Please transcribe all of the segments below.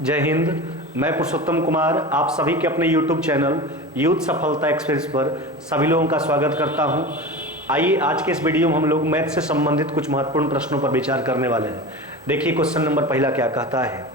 जय हिंद। मैं पुरुषोत्तम कुमार आप सभी के अपने YouTube चैनल यूथ सफलता एक्सप्रेस पर सभी लोगों का स्वागत करता हूं। आइए आज के इस वीडियो में हम लोग मैथ से संबंधित कुछ महत्वपूर्ण प्रश्नों पर विचार करने वाले हैं। देखिए क्वेश्चन नंबर पहला क्या कहता है।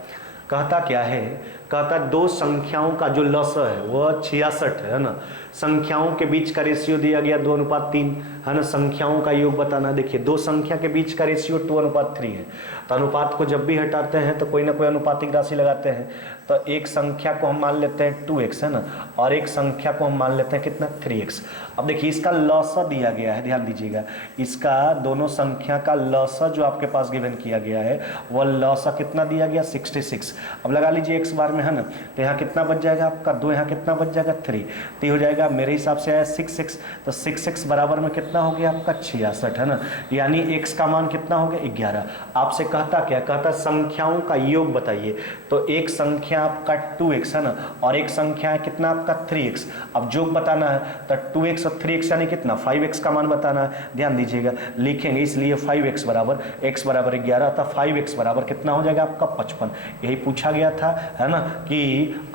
कहता दो संख्याओं का जो लसाअ है वह 66 है ना। संख्याओं के बीच का रेशियो दिया गया 2:3 है ना। संख्याओं का योग बताना। देखिए दो संख्या के बीच का रेशियो 2:3 है। तो अनुपात को जब भी हटाते हैं तो कोई ना कोई अनुपातिक राशि लगाते हैं। तो एक संख्या को हम मान लेते हैं 2x है ना, और एक संख्या को हम मान लेते हैं कितना 3x। अब देखिए इसका लसाअ दिया गया है, ध्यान दीजिएगा। इसका दोनों संख्या का लसाअ जो आपके पास गिवन किया गया है वह लसाअ कितना दिया गया 66। अब लगा लीजिए x बार में है ना, तो यहाँ कितना बच जाएगा आपका 2, यहाँ कितना बच जाएगा 3, तो हो जाएगा मेरे हिसाब से आया 6x। तो 6x बराबर में कितना हो गया आपका 66 है ना। यानी x का मान कितना हो गया 11। आपसे कहता संख्याओं का योग बताइए। तो एक संख्या आपका 2x है ना, और एक संख्या है कितना आपका 3x। अब योग बताना है तो 2x और 3x यानी कितना 5x का मान बताना है। ध्यान दीजिएगा लिखेंगे इसलिए 5x बराबर x बराबर 11 था। 5x बराबर कितना हो जाएगा आपका 55। यही पूछा गया था है ना कि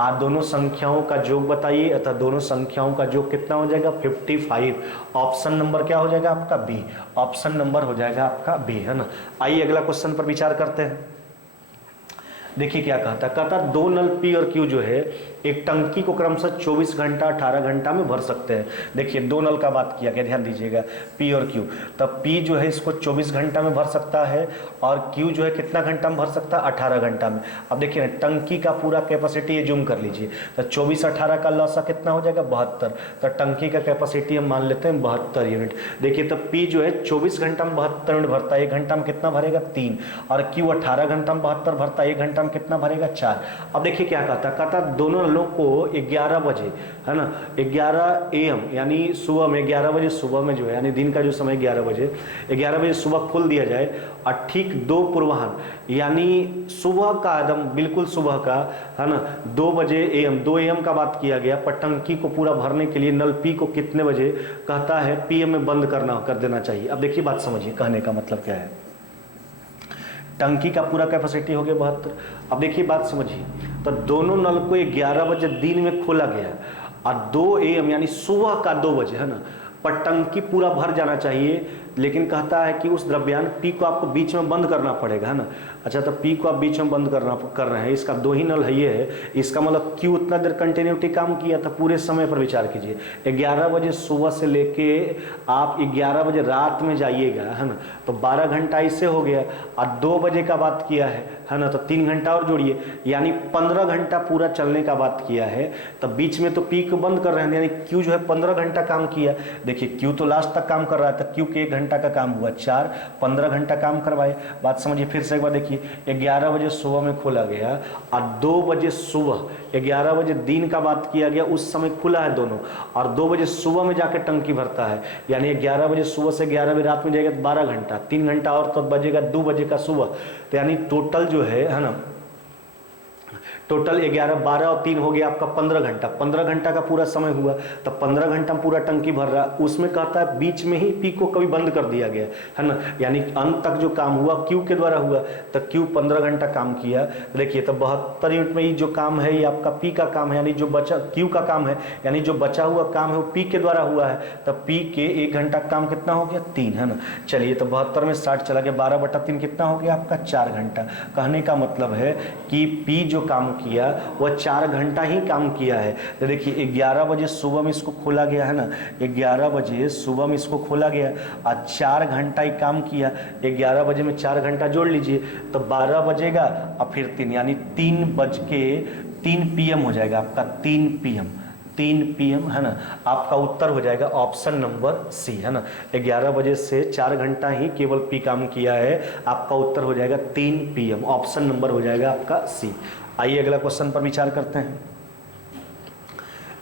आप दोनों संख्याओं का योग बताइए, अतः दोनों संख्याओं का योग कितना हो जाएगा 55। ऑप्शन नंबर क्या हो जाएगा आपका बी। ऑप्शन नंबर हो जाएगा आपका बी है ना। आइए अगला क्वेश्चन पर विचार करते हैं। देखिए क्या कहता दो नल P और Q जो है एक टंकी को क्रमशः 24 घंटा 18 घंटा में भर सकते हैं। देखिए दो नल का बात किया गया, ध्यान दीजिएगा P और Q। तब P जो है इसको 24 घंटा में भर सकता है और Q जो है कितना घंटा में भर सकता है 18 घंटा में। अब देखिए ना टंकी का पूरा कैपेसिटी ये जूम कर लीजिए, तो 24-18 का लसाअ कितना हो जाएगा 72। तो टंकी का कैपेसिटी हम मान लेते हैं 72 यूनिट। देखिए तो P जो है 24 घंटा में 72 यूनिट भरता है, 1 घंटा में कितना भरेगा 3, और Q 18 घंटा में 72 भरता है, 1 घंटा में कितना भरेगा 4। अब देखिए क्या कहता दोनों नलों को 11 बजे है ना, 11 AM यानी सुबह में 11 बजे सुबह में जो है यानी दिन का जो समय 11 बजे सुबह खोल दिया जाए, और ठीक 2 पूर्वाह्न यानी सुबह का एकदम बिल्कुल सुबह का है ना 2 बजे AM 2 AM का बात किया गया। पर टंकी को पूरा भरने के लिए नल P को कितने बजे कहता है PM में बंद कर देना चाहिए। अब देखिए बात समझिए, कहने का मतलब क्या है। टंकी का पूरा कैपेसिटी हो गया 72। अब देखिए बात समझिए, तो दोनों नल को 11 बजे दिन में खोला गया और 2 AM यानी सुबह का 2 बजे है ना, पर टंकी पूरा भर जाना चाहिए। लेकिन कहता है कि उस द्रव्यान P को आपको बीच में बंद करना पड़ेगा है ना। अच्छा तो P को आप बीच में बंद कर रहे हैं, इसका 2 ही नल है ये है, इसका मतलब Q उतना देर कंटिन्यूटी काम किया था। पूरे समय पर विचार कीजिए, 11 बजे सुबह से लेके आप 11 बजे रात में जाइएगा है ना, तो 12 घंटा इससे हो गया। और 2 बजे का बात किया है ना, तो 3 घंटा और जोड़िए यानी 15 घंटा पूरा चलने का बात किया है। तो बीच में तो P को बंद कर रहे हैं यानी Q जो है 15 घंटा काम किया। देखिए Q तो लास्ट तक काम कर रहा था, Q के 1 घंटा का काम हुआ 4, 15 घंटा काम करवाए। बात समझिए फिर से एक बार देखिए, 11 बजे सुबह में खोला गया और 2 बजे सुबह 11 बजे दिन का बात किया गया, उस समय खुला है दोनों, और 2 बजे सुबह में जाकर टंकी भरता है। यानी 11 बजे सुबह से 11 बजे रात में जाएगा तो 12 घंटा, 3 घंटा और तो बजेगा 2 बजे का सुबह। तो यानी टोटल जो है ना, टोटल 11, 12 और 3 हो गया आपका 15 घंटा। 15 घंटा का पूरा समय हुआ, तो 15 घंटा में पूरा टंकी भर रहा। उसमें कहता है बीच में ही P को कभी बंद कर दिया गया है ना, यानी अंत तक जो काम हुआ Q के द्वारा हुआ। तो Q 15 घंटा काम किया। देखिए तो 72 यूनिट में ही जो काम है ये आपका P का काम है, यानी जो बचा Q का काम है, यानी जो बचा हुआ काम है वो P के द्वारा हुआ है। तो P के 1 घंटा काम कितना हो गया 3 है ना। चलिए तो 72 में 60 चला गया, 12/3 कितना हो गया आपका 4 घंटा। कहने का मतलब है कि P जो काम किया वह 4 घंटा ही काम किया है। तो देखिए 11 बजे सुबह में इसको खोला गया है ना, 11 बजे सुबह में इसको खोला गया और 4 घंटा ही काम किया। 11 बजे में 4 घंटा जोड़ लीजिए तो 12 बजेगा और फिर 3 यानी 3 PM हो जाएगा आपका 3 PM है ना। आपका उत्तर हो जाएगा ऑप्शन नंबर सी है ना। 11 बजे से 4 घंटा ही केवल P काम किया है। आपका उत्तर हो जाएगा 3 PM। ऑप्शन नंबर हो जाएगा आपका सी। आइए अगला क्वेश्चन पर विचार करते हैं।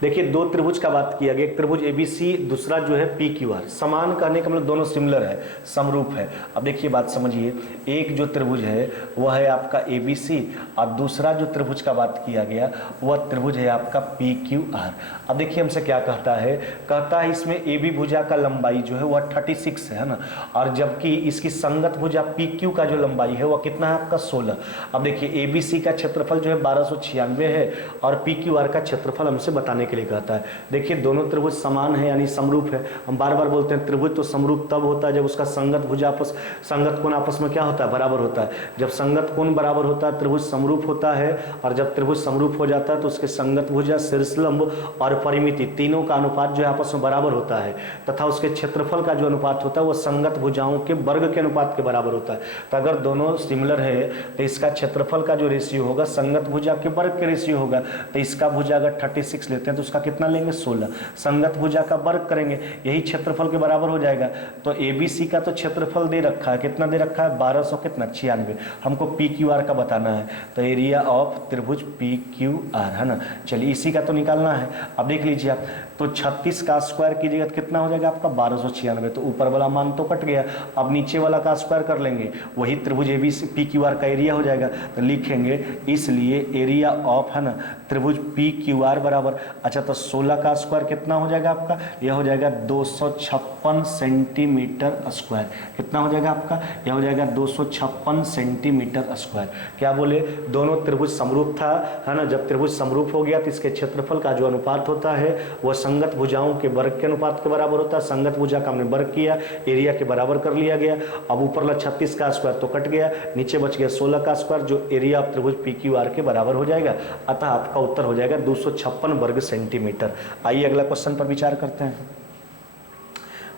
देखिए दो त्रिभुज का बात किया गया, एक त्रिभुज एबीसी, दूसरा जो है पी क्यू आर। समान कहने का मतलब दोनों सिमिलर है, समरूप है। अब देखिए बात समझिए, एक जो त्रिभुज है वह है आपका एबीसी और दूसरा जो त्रिभुज का बात किया गया वह त्रिभुज है आपका पी क्यू आर। अब देखिए हमसे क्या कहता है, कहता है इसमें ए बी भुजा का लंबाई जो है वह 36 है ना, और जबकि इसकी संगत भुजा पी क्यू का जो लंबाई है वह कितना है आपका 16। अब देखिए ए बी सी का क्षेत्रफल जो है 1296 है और पी क्यू आर का क्षेत्रफल हमसे बताने के लिए कहता है। देखिए दोनों त्रिभुज समान है यानी समरूप है। हम बार बार बोलते हैं त्रिभुज तो समरूप तब होता है जब उसका संगत भुजा संगत कोण आपस में क्या होता है, बराबर होता है। जब संगत कोण बराबर होता है त्रिभुज समरूप होता है, और जब त्रिभुज समरूप हो जाता है तो उसके संगत भुजा, शीर्षलंब और परिमिति तीनों का अनुपात जो है आपस में बराबर होता है, तथा उसके क्षेत्रफल का जो अनुपात होता है वो संगत भुजाओं के वर्ग के अनुपात के बराबर होता है। तो अगर दोनों सिमिलर है तो इसका क्षेत्रफल का जो रेशियो होगा संगत भुजा के वर्ग के रेशियो होगा। तो इसका भुजा अगर 36 लेते हैं तो उसका कितना लेंगे 16, संगत भुजा का वर्ग करेंगे यही क्षेत्रफल के बराबर हो जाएगा। तो एबीसी का तो क्षेत्रफल दे रखा है, कितना दे रखा है 1200 कितना 96, हमको पी क्यू आर का बताना है। तो एरिया ऑफ त्रिभुज पी क्यू आर है ना, चलिए इसी का तो निकालना है। अब देख लीजिए आप, तो 36 का स्क्वायर कीजिएगा तो कितना हो जाएगा आपका 1296, तो ऊपर वाला मान तो कट गया, अब नीचे वाला का स्क्वायर कर लेंगे वही त्रिभुज एबीसी पी क्यू आर का एरिया हो जाएगा। तो लिखेंगे इसलिए एरिया ऑफ है ना त्रिभुज पी क्यू आर बराबर, अच्छा तो 16 का स्क्वायर कितना हो जाएगा आपका, यह हो जाएगा 256 सेंटीमीटर स्क्वायर। कितना हो जाएगा आपका, यह हो जाएगा 256 सेंटीमीटर स्क्वायर। क्या बोले, दोनों त्रिभुज समरूप था है ना, जब त्रिभुज समरूप हो गया तो इसके क्षेत्रफल का जो अनुपात होता है वह संगत भुजाओं के वर्ग के अनुपात के बराबर होता है। संगत भुजा का हमने वर्ग किया, एरिया के बराबर कर लिया गया। अब ऊपर 36 का स्क्वायर तो कट गया, नीचे बच गया 16 का स्क्वायर जो एरिया ऑफ त्रिभुज पी क्यू आर के बराबर हो जाएगा। अतः आपका उत्तर हो जाएगा 256 वर्ग सेंटीमीटर। आइए अगला क्वेश्चन पर विचार करते हैं।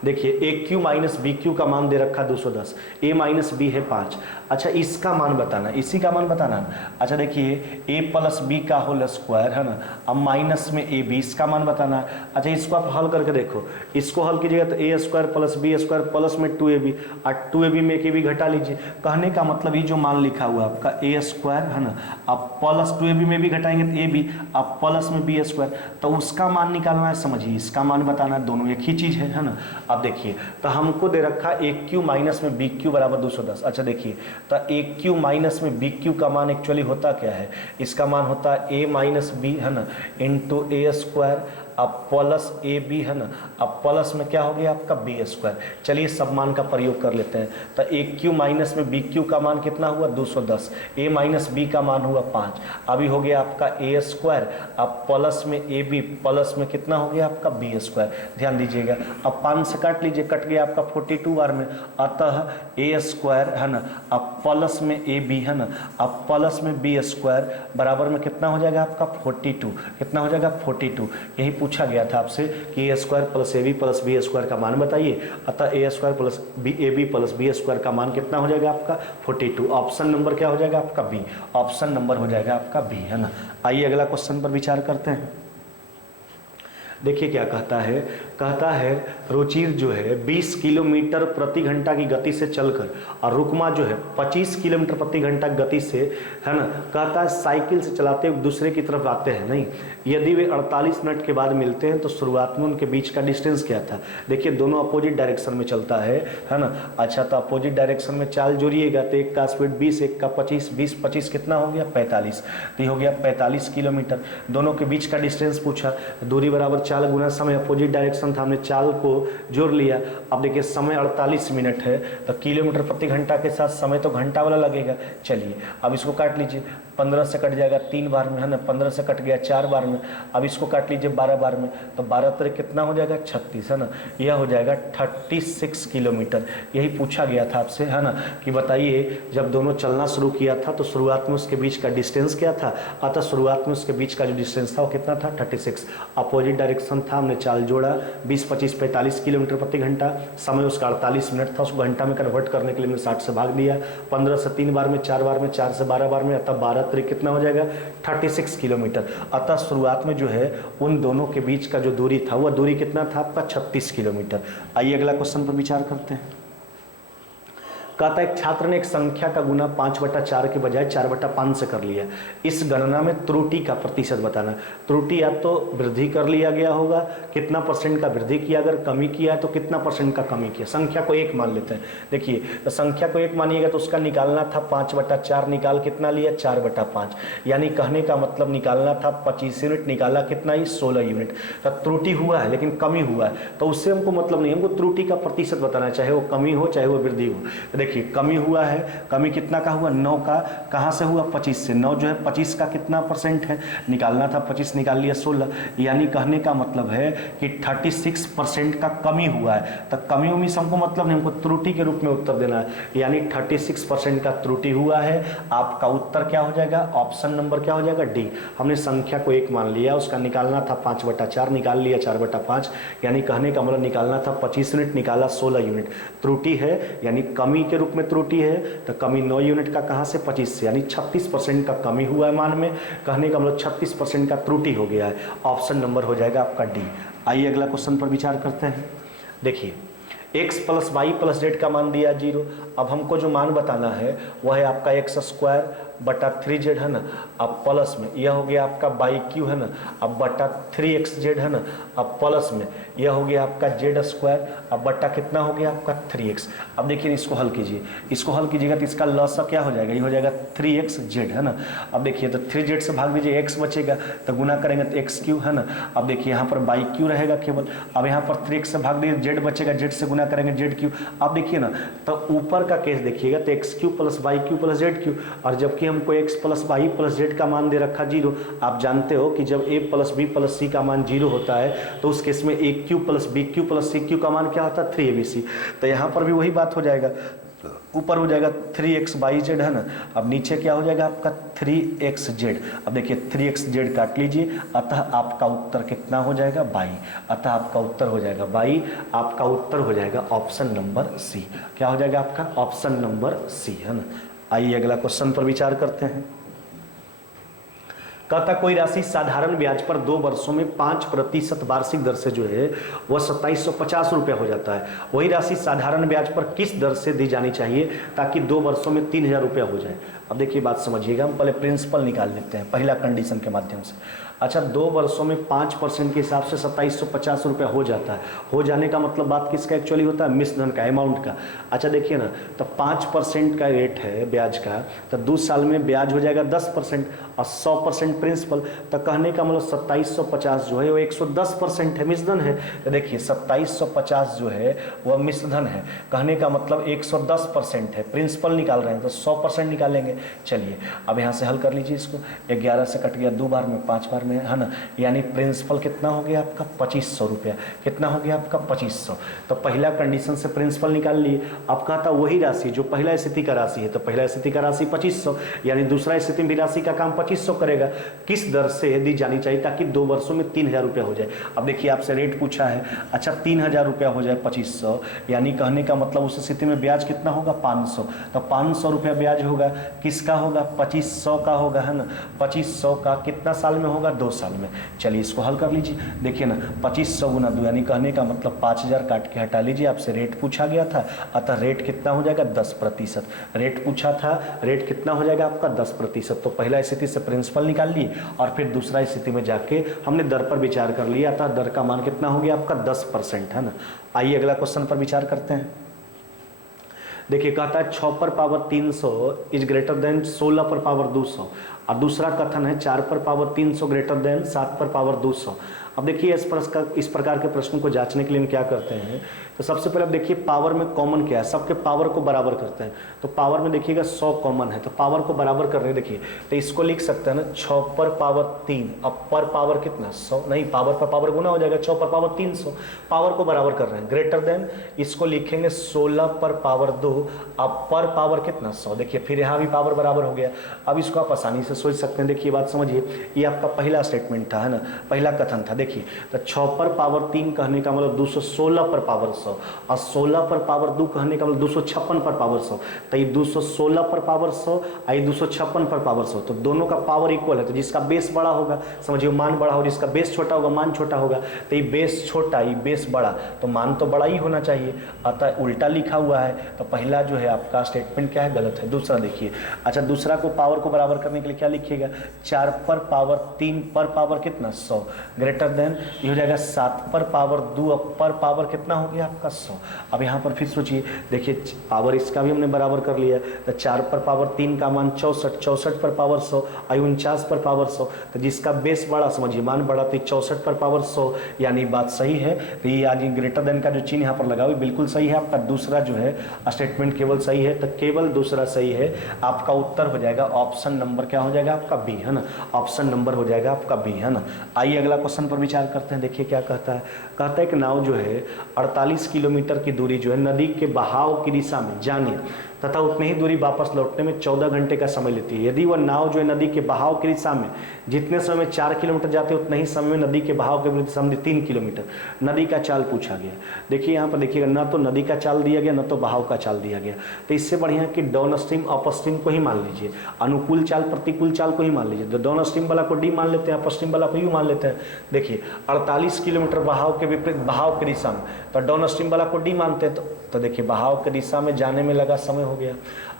देखिए ए क्यू माइनस बी क्यू का मान दे रखा 210, ए माइनस बी है 5। अच्छा इसका मान बताना, इसी का मान बताना। अच्छा देखिए ए प्लस बी का होल स्क्वायर है ना, अब माइनस में ए बी, इसका मान बताना। अच्छा इसको आप हल करके देखो, इसको हल कीजिएगा तो A square plus B square plus में 2ab, और 2ab में एक ए बी घटा लीजिए। कहने का मतलब ये जो मान लिखा हुआ आपका ए स्क्वायर है ना, अब प्लस 2ab में भी घटाएंगे तो ए बी, अब प्लस में बी स्क्वायर, तो उसका मान निकालना है। समझिए इसका मान बताना है, दोनों एक ही चीज़ है ना। अब देखिए तो हमको दे रखा ए क्यू माइनस में बी क्यू बराबर 210। अच्छा देखिए तो ए क्यू माइनस में बी क्यू का मान एक्चुअली होता क्या है, इसका मान होता है ए माइनस बी है ना इंटू ए स्क्वायर, अब प्लस ए बी है ना, अब प्लस में क्या हो गया आपका बी स्क्वायर। चलिए सब मान का प्रयोग कर लेते हैं। तो ए क्यू माइनस में बी क्यू का मान कितना हुआ 210, ए माइनस बी का मान हुआ 5, अभी हो गया आपका ए स्क्वायर, अब प्लस में ए बी, प्लस में कितना हो गया आपका बी स्क्वायर। ध्यान दीजिएगा, अब 5 से काट लीजिए, कट गया आपका 42 बार में। अतः ए स्क्वायर है ना, अब प्लस में ए बी है ना, अब प्लस में बी स्क्वायर बराबर में कितना हो जाएगा आपका 42, कितना हो जाएगा 42। यही पूछा गया था आपसे कि A square plus A B plus B square का मान बताइए। अतः A square plus B A B plus B square का मान कितना हो जाएगा आपका 42। ऑप्शन नंबर क्या हो जाएगा आपका बी, ऑप्शन नंबर हो जाएगा आपका बी है ना। आइए अगला क्वेश्चन पर विचार करते हैं। देखिए क्या कहता है रुचिर जो है 20 किलोमीटर प्रति घंटा की गति से चलकर और रुकमा जो है 25 किलोमीटर प्रति घंटा गति से है ना, कहता है साइकिल से चलाते हुए दूसरे की तरफ आते हैं। नहीं, यदि वे 48 मिनट के बाद मिलते हैं तो शुरुआत में उनके बीच का डिस्टेंस क्या था। देखिए दोनों अपोजिट डायरेक्शन में चलता है ना। अच्छा तो अपोजिट डायरेक्शन में चाल जोड़िएगा तो एक का स्पीड 20, एक का 25, 20 25 कितना हो गया 45, तो ये हो गया 45 किलोमीटर। दोनों के बीच का डिस्टेंस पूछा, दूरी बराबर चाल गुना समय, अपोजिट डायरेक्शन था, हमने चाल को जोड़ लिया। अब देखिए समय 48 मिनट है तो किलोमीटर प्रति घंटा के साथ समय तो घंटा वाला लगेगा। चलिए अब इसको काट लीजिए, 15 से कट जाएगा 3 बार में है ना, 15 से कट गया 4 बार में। अब इसको काट लीजिए 12 बार में, तो 12 तरीक कितना हो जाएगा 36 है ना, यह हो जाएगा 36 किलोमीटर। यही पूछा गया था आपसे है ना कि बताइए जब दोनों चलना शुरू किया था तो शुरुआत में उसके बीच का डिस्टेंस क्या था। अतः शुरुआत में उसके बीच का जो डिस्टेंस था वो कितना था 36। अपोजिट डायरेक्शन था, हमने चाल जोड़ा 20 25 45 किलोमीटर प्रति घंटा, समय उसका 48 मिनट था, उसको घंटा में कन्वर्ट करने के लिए हमने 60 से भाग दिया। 15 से 3 बार में, 4 बार में, 4 से 12 बार में, अतः 12 तरीक कितना हो जाएगा 36 किलोमीटर। अतः शुरुआत में जो है उन दोनों के बीच का जो दूरी था वह दूरी कितना था आपका 36 किलोमीटर। आइए अगला क्वेश्चन पर विचार करते हैं। कहता है एक छात्र ने एक संख्या का गुना 5/4 के बजाय 4/5 से कर लिया। इस गणना में त्रुटि का प्रतिशत बताना। त्रुटि या तो वृद्धि कर लिया गया होगा, कितना परसेंट का वृद्धि किया, अगर कमी किया है तो कितना परसेंट का कमी किया। संख्या को 1 मान लेते हैं। देखिए तो संख्या को 1 मानिएगा तो उसका निकालना था 5/4, निकाल कितना लिया 4/5, यानी कहने का मतलब निकालना था 25 यूनिट, निकाला कितना ही 16 यूनिट। तो त्रुटि हुआ है लेकिन कमी हुआ है, तो उससे हमको मतलब नहीं, हमको त्रुटि का प्रतिशत बताना है, चाहे वो कमी हो चाहे वो वृद्धि हो। तो देखिए कमी हुआ है, कमी कितना का हुआ 9 का, कहाँ से हुआ 25 से। 9 जो है 25 का कितना परसेंट है, निकालना था 25, निकाल लिया 16, यानी कहने का मतलब है कि 36% का कमी हुआ है। तो कमी उम्मीद हमको मतलब नहीं, हमको त्रुटि के रूप में उत्तर देना है, यानी 36% का त्रुटि हुआ है। आपका उत्तर क्या हो जाएगा, ऑप्शन नंबर क्या हो जाएगा डी। हमने संख्या को 1 मान लिया, उसका निकालना था 5/4, निकाल लिया 4/5, यानी कहने का मतलब निकालना था 25 यूनिट, निकाला 16 यूनिट। त्रुटि है यानी कमी के रूप में त्रुटि है, तो कमी 9 यूनिट का कहाँ से 25 से, यानी 36% का कमी हुआ है मान में, कहने का मतलब 36% का त्रुटि हो गया है। ऑप्शन नंबर हो जाएगा आपका डी। आइए अगला क्वेश्चन पर विचार करते हैं। देखिए x + y + z का मान दिया 0। अब हमको जो मान बताना है वह है आपका x²/3z है ना, अब प्लस में यह हो गया आपका y³ है ना, अब बटा 3xz है ना, अब प्लस में यह हो गया आपका z², अब बटा कितना हो गया आपका 3x। अब देखिए इसको हल कीजिए, इसको हल कीजिएगा तो इसका लसा क्या हो जाएगा, ये हो जाएगा 3xz है ना। अब देखिए तो 3z से भाग दीजिए, x बचेगा तो गुना करेंगे तो x³ है ना। अब देखिए यहाँ पर y³ रहेगा केवल, अब यहाँ पर 3x से भाग दीजिए, z बचेगा, z से गुना करेंगे z³। अब देखिए ना तो ऊपर का केस देखिएगा तो x³ + y³ + z³, और जबकि हमको x + y + z का मान दे रखा 0। आप जानते हो कि जब a + b + c का मान 0 होता है तो उस केस में a³ + b³ + c³ का मान क्या होता है 3abc। तो यहाँ पर भी वही बात हो जाएगा, ऊपर हो जाएगा 3xyz है ना, अब नीचे क्या हो जाएगा आपका 3xz। अब देखिए 3xz काट लीजिए, अतः आपका उत्तर कितना हो जाएगा 22, अतः आपका उत्तर हो जाएगा 22, आपका उत्तर हो जाएगा ऑप्शन नंबर सी। क्या हो जाएगा आपका ऑप्शन नंबर सी है ना। आइए अगला क्वेश्चन पर विचार करते हैं। कहता कोई राशि साधारण ब्याज पर 2 वर्षों में 5% वार्षिक दर से जो है वह 2750 रुपया हो जाता है। वही राशि साधारण ब्याज पर किस दर से दी जानी चाहिए ताकि 2 वर्षों में 3000 रुपया हो जाए। अब देखिए बात समझिएगा, हम पहले प्रिंसिपल निकाल लेते हैं पहला कंडीशन के माध्यम से। अच्छा 2 वर्षों में 5% के हिसाब से 2750 रुपया हो जाता है। हो जाने का मतलब बात किसका एक्चुअली होता है, मिश्रधन का, अमाउंट का। अच्छा देखिए ना तो 5% का रेट है ब्याज का, तो 2 साल में ब्याज हो जाएगा 10% और 100% प्रिंसिपल। तो कहने का मतलब 2750 जो है वो 110% है, मिश्रधन है। तो देखिए 2750 जो है वह मिश्रधन है, कहने का मतलब 110% है। प्रिंसिपल निकाल रहे हैं तो 100% निकालेंगे। चलिए अब यहाँ से हल कर लीजिए इसको, 11 से कट गया 2 बार में, 5 बार में है ना, यानी प्रिंसिपल कितना हो गया आपका 2500 रुपया। कितना हो गया आपका 2500। तो पहला कंडीशन से प्रिंसिपल निकाल लिए। अब कहता वही राशि जो पहला स्थिति का राशि है, तो पहला स्थिति का राशि 2500, यानी दूसरा स्थिति में भी राशि का काम 2500 करेगा। किस दर से दी जानी चाहिए ताकि 2 वर्षों में 3000 रुपया हो जाए। अब देखिए आपसे रेट पूछा है, अच्छा 3000 रुपया हो जाए 2500, यानी कहने का मतलब उस स्थिति में ब्याज कितना होगा 500। तो 500 रुपया ब्याज होगा, किसका होगा 2500 का होगा है ना। 2500 का कितना साल में होगा 2 साल में। चलिए इसको हल कर लीजिए, देखिए ना 2500 गुना 2, यानी कहने का मतलब 5000 काट के हटा लीजिए। आपसे रेट पूछा गया था, अतः रेट कितना हो जाएगा 10%। रेट पूछा था, रेट कितना हो जाएगा आपका 10%। तो पहला स्थिति से प्रिंसिपल निकाल लिए और फिर दूसरा स्थिति में जाके हमने दर पर विचार कर लिया, अतः दर का मान कितना हो गया आपका 10% है ना। आइए अगला क्वेश्चन पर विचार करते हैं। देखिए कहता है 6 पर पावर 300 इज ग्रेटर देन 16 पर पावर 200, और दूसरा कथन है 4 पर पावर 300 ग्रेटर देन 7 पर पावर 200। अब देखिए इस प्रकार के प्रश्न को जांचने के लिए हम क्या करते हैं, तो सबसे पहले अब देखिए पावर में कॉमन क्या है, सबके पावर को बराबर करते हैं। तो पावर में देखिएगा 100 कॉमन है, तो पावर को बराबर करने देखिए तो इसको लिख सकते हैं ना 6 पर पावर 3, अब पर पावर कितना 100, नहीं पावर पर पावर गुना हो जाएगा, 6 पर पावर 300, पावर को बराबर कर रहे हैं। ग्रेटर देन इसको लिखेंगे 16 पर पावर 2, अब पर पावर कितना 100। देखिए फिर यहाँ भी पावर बराबर हो गया। अब इसको आप आसानी से सोच सकते हैं, देखिए बात समझिए, ये आपका पहला स्टेटमेंट था है ना, पहला कथन था। देखिए तो 6 पर पावर 3 कहने का मतलब 216 पर पावर 100, और 16 पर पावर 2 कहने का मतलब 256 पर पावर 100। तो ये 216 पर पावर 100 और ये 256 पर पावर 100, तो दोनों का पावर इक्वल है। तो जिसका बेस बड़ा होगा समझिए मान बड़ा होगा, जिसका बेस छोटा होगा मान छोटा होगा। तो ये बेस छोटा, ये बेस बड़ा, तो मान तो बड़ा ही होना चाहिए, अतः उल्टा लिखा हुआ है। तो पहला जो है आपका स्टेटमेंट क्या है, गलत है। दूसरा देखिए, अच्छा दूसरा को पावर को बराबर करने के लिए क्या लिखिएगा, 4 पर पावर 3 पर पावर कितना 100 ग्रेटर देन ये हो जाएगा 7 पर पावर 2 पर पावर कितना हो गया आपका 100। अब यहाँ पर फिर सोचिए, देखिए पावर इसका भी हमने बराबर कर लिया, तो 4 पर पावर 3 का मान 64, 64 पर पावर 100 और 49 पर पावर 100, तो जिसका बेस बड़ा समझिए मान बड़ा तो 64 पर पावर 100, यानी बात सही है। तो ये आज ग्रेटर देन का जो चिन्ह यहाँ पर लगा हुआ बिल्कुल सही है आपका। दूसरा जो है स्टेटमेंट केवल सही है, तो केवल दूसरा सही है। आपका उत्तर हो जाएगा ऑप्शन नंबर क्या हो जाएगा आपका बी, है ना। ऑप्शन नंबर हो जाएगा आपका बी, है ना। आइए अगला क्वेश्चन पर विचार करते हैं। देखिए क्या कहता है, कहता है कि नाव जो है 48 किलोमीटर की दूरी जो है नदी के बहाव की दिशा में जाने तथा उतनी ही दूरी वापस लौटने में 14 घंटे का समय लेती है। यदि वह नाव जो है नदी के बहाव की दिशा में जितने समय में 4 किलोमीटर जाते उतने ही समय में नदी के बहाव के विरुद्ध दिशा में 3 किलोमीटर नदी का चाल पूछा गया। देखिए यहाँ पर देखिएगा, ना तो नदी का चाल दिया गया, ना तो बहाव का चाल दिया गया। तो इससे बढ़िया कि डाउन स्ट्रीम अप स्ट्रीम को ही मान लीजिए, अनुकूल चाल प्रतिकूल चाल को ही मान लीजिए। तो डाउन स्ट्रीम वाला को डी मान लेते हैं, अप स्ट्रीम वाला को यू मान लेते हैं। देखिए 48 किलोमीटर बहाव के विपरीत बहाव की दिशा में, तो डाउन स्ट्रीम वाला को डी मानते हैं। तो देखिए बहाव की दिशा में जाने में लगा समय हो गया,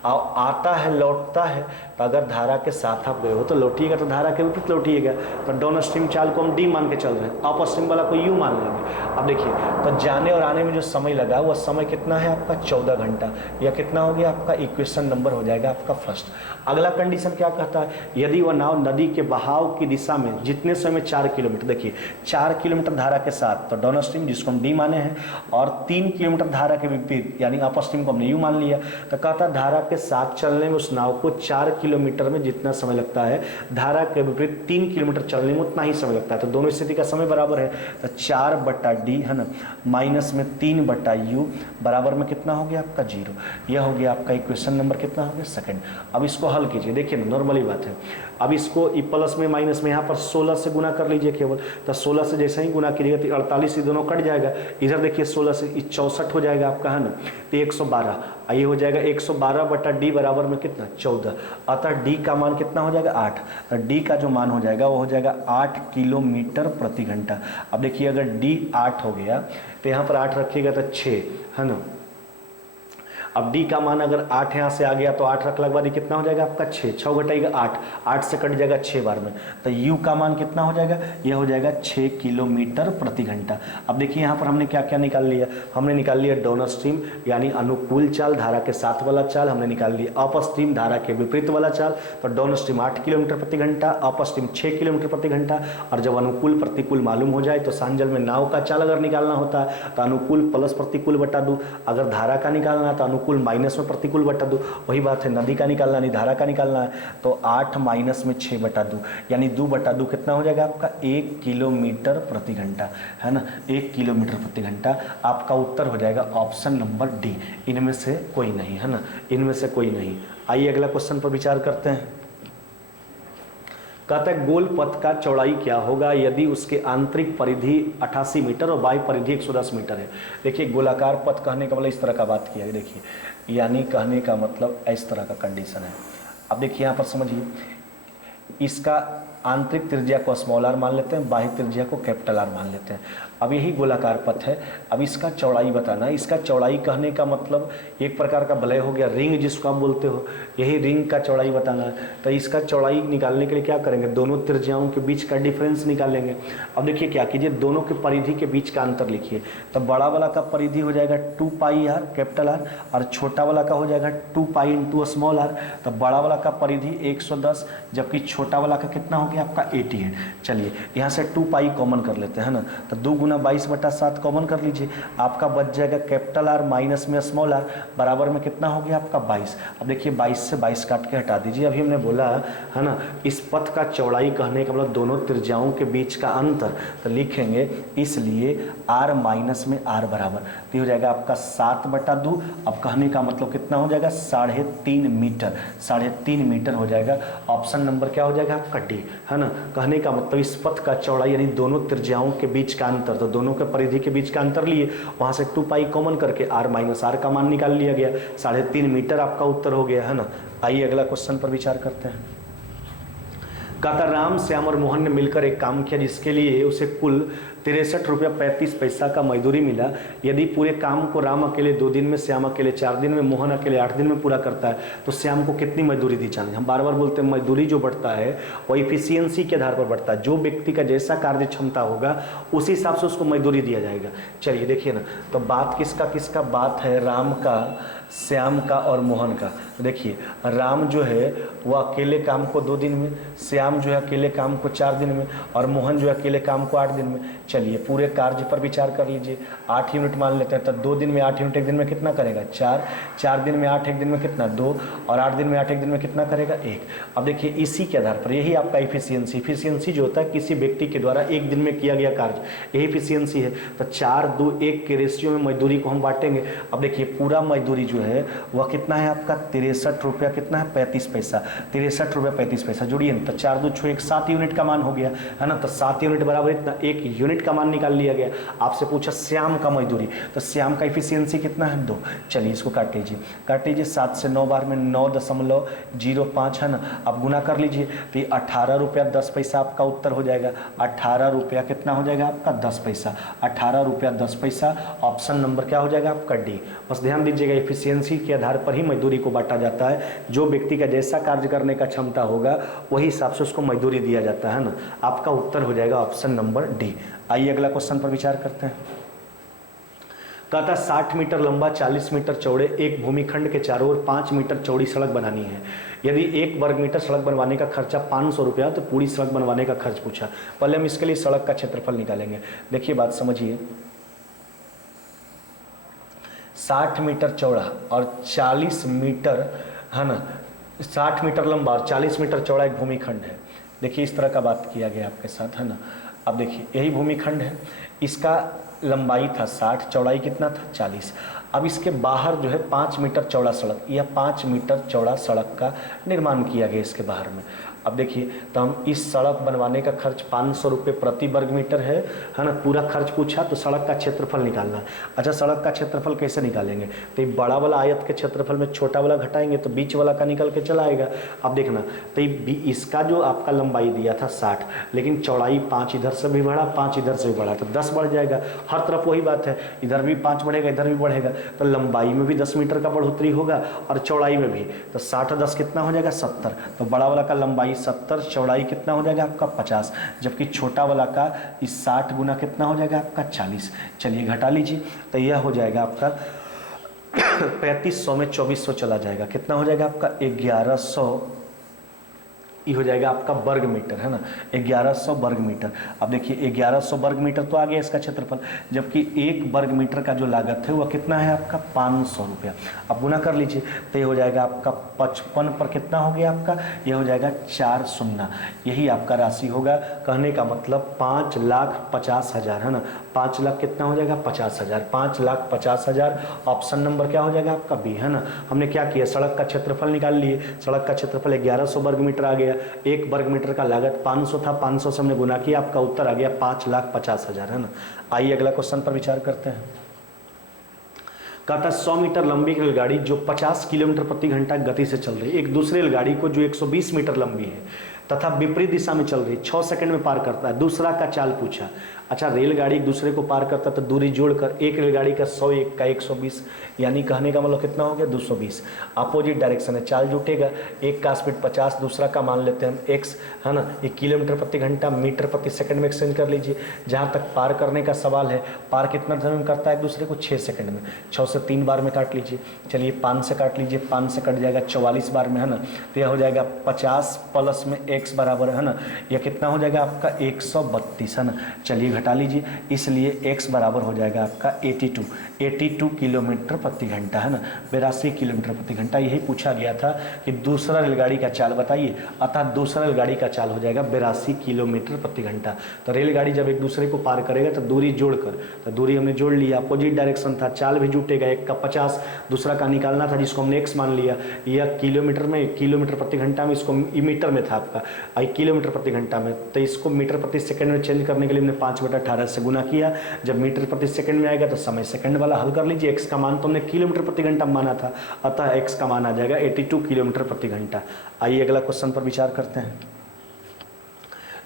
आता है लौटता है, तो अगर धारा के साथ आप गए हो तो लौटिएगा, तो धारा के विपरीत लौटिएगा। तो डाउन स्ट्रीम चाल को हम डी मान के चल रहे हैं, अप स्ट्रीम वाला को यू मान लेंगे। अब देखिए तो जाने और आने में जो समय लगा वह समय कितना है आपका 14 घंटा, या कितना हो गया आपका इक्वेशन नंबर हो जाएगा आपका फर्स्ट। अगला कंडीशन क्या कहता है, यदि वह नाव नदी के बहाव की दिशा में जितने समय 4 किलोमीटर, देखिए 4 किलोमीटर धारा के साथ तो डाउन स्ट्रीम जिसको हम डी माने हैं, और 3 किलोमीटर धारा के विपरीत यानी अप स्ट्रीम को हमने यू मान लिया। तो कहता है धारा के साथ चलने में उस नाव को 4 किलोमीटर में जितना समय लगता है धारा के विपरीत 3 किलोमीटर चलने में उतना ही समय लगता है। तो दोनों स्थिति का समय बराबर है, तो 4/d है ना, माइनस में 3/u बराबर में कितना हो गया आपका 0। यह हो गया आपका इक्वेशन नंबर कितना हो गया सेकंड। अब इसको हल कीजिए, देखिए ना नॉर्मली बात है। अब इसको प्लस में माइनस में यहाँ पर 16 से गुना कर लीजिए केवल, तो 16 से जैसे ही गुना कीजिएगा तो 48 से दोनों कट जाएगा। इधर देखिए 16 से 64 हो जाएगा आपका, है ना। तो 112 ये हो जाएगा 112/d बराबर में कितना 14। अतः d का मान कितना हो जाएगा 8। तो d का जो मान हो जाएगा वो हो जाएगा 8 किलोमीटर प्रति घंटा। अब देखिए अगर d 8 हो गया तो यहाँ पर 8 रखिएगा तो 6, है ना। अब d का मान अगर 8 यहाँ से आ गया तो 8 रखने के बाद कितना हो जाएगा आपका 6, 6 घटाएगा 8, 8 से कट जाएगा 6 बार में। तो u का मान कितना हो जाएगा, यह हो जाएगा 6 किलोमीटर प्रति घंटा। अब देखिए यहाँ पर हमने क्या क्या निकाल लिया, हमने निकाल लिया डाउन स्ट्रीम यानी अनुकूल चाल धारा के साथ वाला चाल, हमने निकाल लिया अप स्ट्रीम धारा के विपरीत वाला चाल। तो डाउन स्ट्रीम 8 किलोमीटर प्रति घंटा, अप स्ट्रीम 6 किलोमीटर प्रति घंटा। और जब अनुकूल प्रतिकूल मालूम हो जाए तो सांजल में नाव का चाल अगर निकालना होता है तो अनुकूल प्लस प्रतिकूल बटा दो, अगर धारा का निकालना है तो अनुकूल माइनस में प्रतिकूल बटा दो। वही बात है, नदी का निकालना नहीं धारा का निकालना है तो 8 माइनस में 6 बटा 2 यानी 2/2 कितना हो जाएगा आपका 1 किलोमीटर प्रति घंटा, है ना। 1 किलोमीटर प्रति घंटा आपका उत्तर हो जाएगा ऑप्शन नंबर डी। इनमें से कोई नहीं, है ना, इनमें से कोई नहीं। आइए अगला क्वेश्चन पर विचार करते हैं। कहता है गोल पथ का चौड़ाई क्या होगा यदि उसके आंतरिक परिधि 88 मीटर और बाह्य परिधि 110 मीटर है। देखिए गोलाकार पथ कहने का मतलब इस तरह का बात किया है, देखिए यानी कहने का मतलब इस तरह का कंडीशन है। अब देखिए यहाँ पर समझिए, इसका आंतरिक त्रिज्या को स्मॉल आर मान लेते हैं, बाह्य त्रिज्या को कैपिटल आर मान लेते हैं। अब यही गोलाकार पथ है, अब इसका चौड़ाई बताना है। इसका चौड़ाई कहने का मतलब एक प्रकार का वलय हो गया, रिंग जिसको आप बोलते हो, यही रिंग का चौड़ाई बताना है। तो इसका चौड़ाई निकालने के लिए क्या करेंगे, दोनों त्रिज्याओं के बीच का डिफरेंस निकालेंगे। अब देखिए क्या कीजिए, दोनों के परिधि के बीच का अंतर लिखिए। तो बड़ा वाला का परिधि हो जाएगा 2πr कैपिटल आर, और छोटा वाला का हो जाएगा 2π इंटू स्मॉल आर। तो बड़ा वाला का परिधि 110 जबकि छोटा वाला का कितना हो गया आपका 88। चलिए यहाँ से 2π कॉमन कर लेते हैं, है ना। तो 2 गुना 22/7 कॉमन कर लीजिए, आपका बच जाएगा कैपिटल आर माइनस में स्मॉल आर बराबर में कितना हो गया आपका 22। अब देखिए 22 से 22 काट के हटा दीजिए। अभी हमने बोला है ना, इस पथ का चौड़ाई कहने का मतलब दोनों त्रिज्याओं के बीच का अंतर, तो लिखेंगे इसलिए r माइनस में r बराबर तो हो जाएगा आपका 7/2। अब कहने का मतलब कितना हो जाएगा 3.5 मीटर, 3.5 मीटर हो जाएगा। ऑप्शन नंबर क्या हो जाएगा आपका डी, है ना। कहने का मतलब इस पथ का चौड़ाई यानी दोनों त्रिज्याओं के बीच का अंतर, तो दोनों के परिधि के बीच का अंतर लिए, वहां से 2π कॉमन करके r माइनस r का मान निकाल लिया गया, 3.5 मीटर आपका उत्तर हो गया, है ना। आइए अगला क्वेश्चन पर विचार करते हैं। कहता राम, श्याम और मोहन ने मिलकर एक काम किया जिसके लिए उसे कुल 63 रुपया 35 पैसा का मजदूरी मिला। यदि पूरे काम को राम अकेले 2 दिन में, श्याम अकेले 4 दिन में, मोहन अकेले 8 दिन में पूरा करता है तो श्याम को कितनी मजदूरी दी जानी। हम बार बार बोलते हैं मजदूरी जो बढ़ता है वो इफिशियंसी के आधार पर बढ़ता है। जो व्यक्ति का जैसा कार्य क्षमता होगा उसी हिसाब से उसको मजदूरी दिया जाएगा। चलिए देखिए ना, तो बात किसका किसका बात है, राम का, श्याम का और मोहन का। देखिए राम जो है वो अकेले काम को 2 दिन में, श्याम जो है अकेले काम को 4 दिन में और मोहन जो है अकेले काम को 8 दिन में। चलिए पूरे कार्य पर विचार कर लीजिए। 8 यूनिट मान लेते हैं तो 2 दिन में 8 यूनिट एक दिन में कितना करेगा 4, 4 दिन में 8 एक दिन में कितना 2 और 8 दिन में 8 एक दिन में कितना करेगा 1। अब देखिए इसी के आधार पर यही आपका इफिशियंसी जो होता है किसी व्यक्ति के द्वारा एक दिन में किया गया कार्य, यही इफिशियंसी है। तो 4, 2, 1 के रेशियो में मजदूरी को हम बांटेंगे। अब देखिए पूरा मजदूरी जो है वह कितना है आपका 63 रुपया कितना है 35 पैसा, 63 रुपया 35 पैसा जोड़िए ना, तो 4 2 6 7 यूनिट का मान हो गया है ना। तो 7 यूनिट बराबर इतना 1 यूनिट का मान निकाल लिया गया। आपसे पूछा श्याम का मजदूरी, तो श्याम का इफिशियंसी कितना है 2। चलिए इसको काट लीजिए 7 से 9 बार में 9.05 है ना। अब गुना कर लीजिए तो ये 18 रुपया 10 पैसा आपका उत्तर हो जाएगा। 18 रुपया कितना हो जाएगा आपका 10 पैसा, 18 रुपया 10 पैसा। ऑप्शन नंबर क्या हो जाएगा आपका डी। बस ध्यान दीजिएगा इफिशियंसी के आधार पर ही मजदूरी को बांटा जाता है। जो व्यक्ति का जैसा कार्य करने का क्षमता होगा वही हिसाब से उसको मजदूरी दिया जाता है ना। आपका उत्तर हो जाएगा ऑप्शन नंबर डी। आइए अगला क्वेश्चन पर विचार करते हैं। कहता 60 मीटर लंबा 40 मीटर चौड़े एक भूमिखंड के चारों ओर 5 मीटर चौड़ी सड़क बनानी है। यदि 1 वर्ग मीटर सड़क बनवाने का खर्चा 500 रुपया तो पूरी सड़क बनवाने का खर्च पूछा। पहले हम इसके लिए सड़क का क्षेत्रफल निकालेंगे। देखिए बात समझिए, 60 मीटर चौड़ा और 40 मीटर है ना, 60 मीटर लंबा और 40 मीटर चौड़ा एक भूमिखंड है। देखिए इस तरह का बात किया गया आपके साथ है ना। अब देखिए यही भूमिखंड है, इसका लंबाई था 60, चौड़ाई कितना था 40। अब इसके बाहर जो है 5 मीटर चौड़ा सड़क या 5 मीटर चौड़ा सड़क का निर्माण किया गया इसके बाहर में। अब देखिए तो हम इस सड़क बनवाने का खर्च 500 रुपये प्रति वर्ग मीटर है ना। पूरा खर्च पूछा तो सड़क का क्षेत्रफल निकालना है। अच्छा सड़क का क्षेत्रफल कैसे निकालेंगे, तो ये बड़ा वाला आयत के क्षेत्रफल में छोटा वाला घटाएंगे तो बीच वाला का निकल के चला आएगा। अब देखना तो इसका जो आपका लंबाई दिया था 60, लेकिन चौड़ाई 5 इधर से भी बढ़ा 5 इधर से भी बढ़ा तो 10 बढ़ जाएगा। हर तरफ वही बात है, इधर भी 5 बढ़ेगा इधर भी बढ़ेगा, तो लंबाई में भी 10 मीटर का बढ़ोतरी होगा और चौड़ाई में भी। तो 60 10 कितना हो जाएगा 70। तो बड़ा वाला का लंबाई 70, चौड़ाई कितना हो जाएगा आपका 50, जबकि छोटा वाला का इस 60 गुना कितना हो जाएगा आपका 40। चलिए घटा लीजिए तो यह हो जाएगा आपका 3500 में 2400 चला जाएगा। कितना हो जाएगा आपका 1100, ये हो जाएगा आपका वर्ग मीटर है ना, 1100 वर्ग मीटर। अब देखिए 1100 वर्ग मीटर तो आ गया इसका क्षेत्रफल, जबकि 1 वर्ग मीटर का जो लागत है वह कितना है आपका 500 रुपया। अब गुना कर लीजिए तो ये हो जाएगा आपका 55 पर कितना हो गया आपका, ये हो जाएगा 4 शून्य। यही आपका राशि होगा। कहने का मतलब 5,50,000 है ना। 5 लाख कितना हो जाएगा 50,000, 5,50,000। ऑप्शन नंबर क्या हो जाएगा आपका बी है ना। हमने क्या किया, सड़क का क्षेत्रफल निकाल लिए। सड़क का क्षेत्रफल 1100 वर्ग मीटर आ गया। 1 वर्ग मीटर का लागत 500 था, 500 से हमने गुना किया, आपका उत्तर आ गया 5,50,000 है ना। आइए अगला क्वेश्चन पर विचार करते हैं। कहता 100 मीटर लंबी रेलगाड़ी जो 50 किलोमीटर प्रति घंटा गति से चल रही है एक दूसरे रेलगाड़ी को जो 120 मीटर लंबी है तथा विपरीत दिशा में चल रही 6 सेकंड में पार करता है। दूसरा का चाल पूछा। अच्छा रेलगाड़ी एक दूसरे को पार करता तो दूरी जोड़कर एक रेलगाड़ी का 100 एक का 120, यानी कहने का मतलब कितना हो गया 220। अपोजिट डायरेक्शन है, चाल जुटेगा। एक का स्पीड 50, दूसरा का मान लेते हैं हम x है ना। ये किलोमीटर प्रति घंटा मीटर प्रति सेकंड में एक्सचेंज कर लीजिए। जहाँ तक पार करने का सवाल है, पार कितना समय में करता है एक दूसरे को 6 सेकंड में। 6 से 3 बार में काट लीजिए। चलिए 5 से काट लीजिए, 5 से कट जाएगा 44 बार में है ना। तो यह हो जाएगा 50 प्लस में x बराबर है ना, यह कितना हो जाएगा आपका 132 है ना। चलिए घटा लीजिए, इसलिए x बराबर हो जाएगा आपका 82 किलोमीटर प्रति घंटा है ना, 82 किलोमीटर प्रति घंटा। यही पूछा गया था कि दूसरा रेलगाड़ी का चाल बताइए, अतः दूसरा रेलगाड़ी का चाल हो जाएगा 82 किलोमीटर प्रति घंटा। तो रेलगाड़ी जब एक दूसरे को पार करेगा तो दूरी जोड़कर, तो दूरी हमने जोड़ लिया, अपोजिट डायरेक्शन था, चाल भी जुटेगा। एक का 50, दूसरा का निकालना था जिसको हमने x मान लिया। यह किलोमीटर में, किलोमीटर प्रति घंटा में, इसको मीटर में था आपका, किलोमीटर प्रति घंटा में, तो इसको मीटर प्रति सेकंड में चेंज करने के लिए हमने 5/18 से गुना किया। जब मीटर प्रति सेकंड में आएगा तो समय सेकंड वाला हल कर लीजिए। x का मान तो हमने किलोमीटर प्रति घंटा माना था, अतः x का मान आ जाएगा 82 किलोमीटर प्रति घंटा। आइए अगला क्वेश्चन पर विचार करते हैं।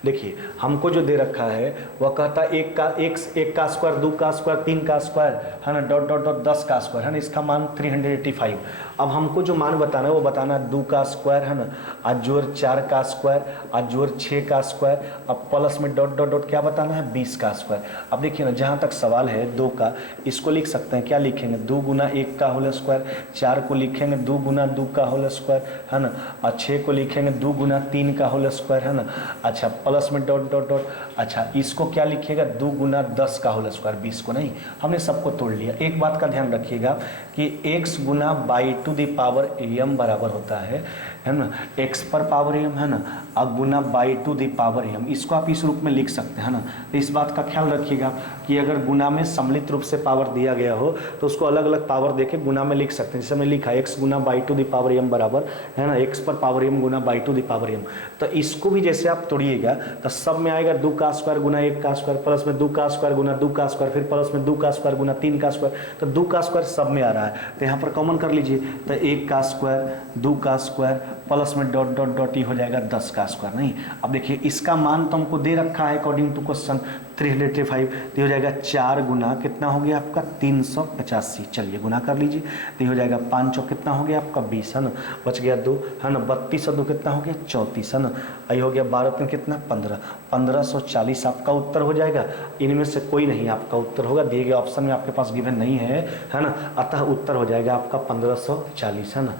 देखिए हमको जो दे रखा है वह कहता है एक का स्क्वायर, 2 का स्क्वायर, 3 का स्क्वायर, है ना, डॉट डॉट डॉट 10 का स्क्वायर, है ना, इसका मान 385। अब हमको जो मान बताना है वो बताना है 2 का स्क्वायर, है ना, आज जोड़ 4 का स्क्वायर, आज जोड़ 6 का स्क्वायर, अब प्लस में डॉट डॉट डॉट क्या बताना है 20 का स्क्वायर। अब देखिए ना, जहाँ तक सवाल है 2 का, इसको लिख सकते हैं, क्या लिखेंगे 2 गुना 1 का होल स्क्वायर, 4 को लिखेंगे 2 गुना 2 का होल स्क्वायर, है ना, और 6 को लिखेंगे 2 गुना 3 का होल स्क्वायर, है ना। अच्छा प्लस में डॉट डॉट डॉट, अच्छा इसको क्या लिखिएगा 2 गुना 10 का होल स्क्वायर, 20 को नहीं, हमने सबको तोड़ लिया। एक बात का ध्यान रखिएगा कि x Guna by to the power m बराबर होता है ना, x पर पावर m, है ना, अब गुना by to the power m, इसको आप इस रूप में लिख सकते हैं ना। तो इस बात का ख्याल रखिएगा कि अगर गुना में सम्मिलित रूप से पावर दिया गया हो तो उसको अलग अलग पावर देके गुना में लिख सकते हैं। जैसे मैं लिखा x Guna by to the power m बराबर, है ना, x पर power m Guna by to the power m। तो इसको भी जैसे आप तोड़िएगा तो सब में आएगा 2 का स्क्वायर गुना 1 का स्क्वायर, प्लस में 2 का स्क्वायर गुना 2 का स्क्वायर, फिर प्लस में 2 का स्क्वायर गुना 3 का स्क्वायर, तो 2 का स्क्वायर सब में आ रहा है। तो यहाँ पर कॉमन कर लीजिए, तो 1 का स्क्वायर, 2 का स्क्वायर, प्लस में डॉट डॉट डॉट, ये हो जाएगा 10 का स्क्वायर। नहीं, अब देखिए इसका मान तो हमको दे रखा है अकॉर्डिंग टू क्वेश्चन 385, तो हो जाएगा 4 गुना कितना हो गया आपका 385। चलिए गुना कर लीजिए, तो हो जाएगा 5 और कितना हो गया आपका 20, है ना, बच गया 2, है ना, 32 और 2 कितना हो गया 34, है ना, आई हो गया 12 में कितना 15, 1540 आपका उत्तर हो जाएगा। इनमें से कोई नहीं आपका उत्तर होगा, दिए गए ऑप्शन में आपके पास गिवन नहीं है ना, अतः उत्तर हो जाएगा आपका 1540, है ना।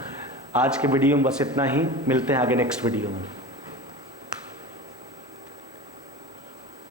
आज के वीडियो में बस इतना ही, मिलते हैं आगे नेक्स्ट वीडियो में।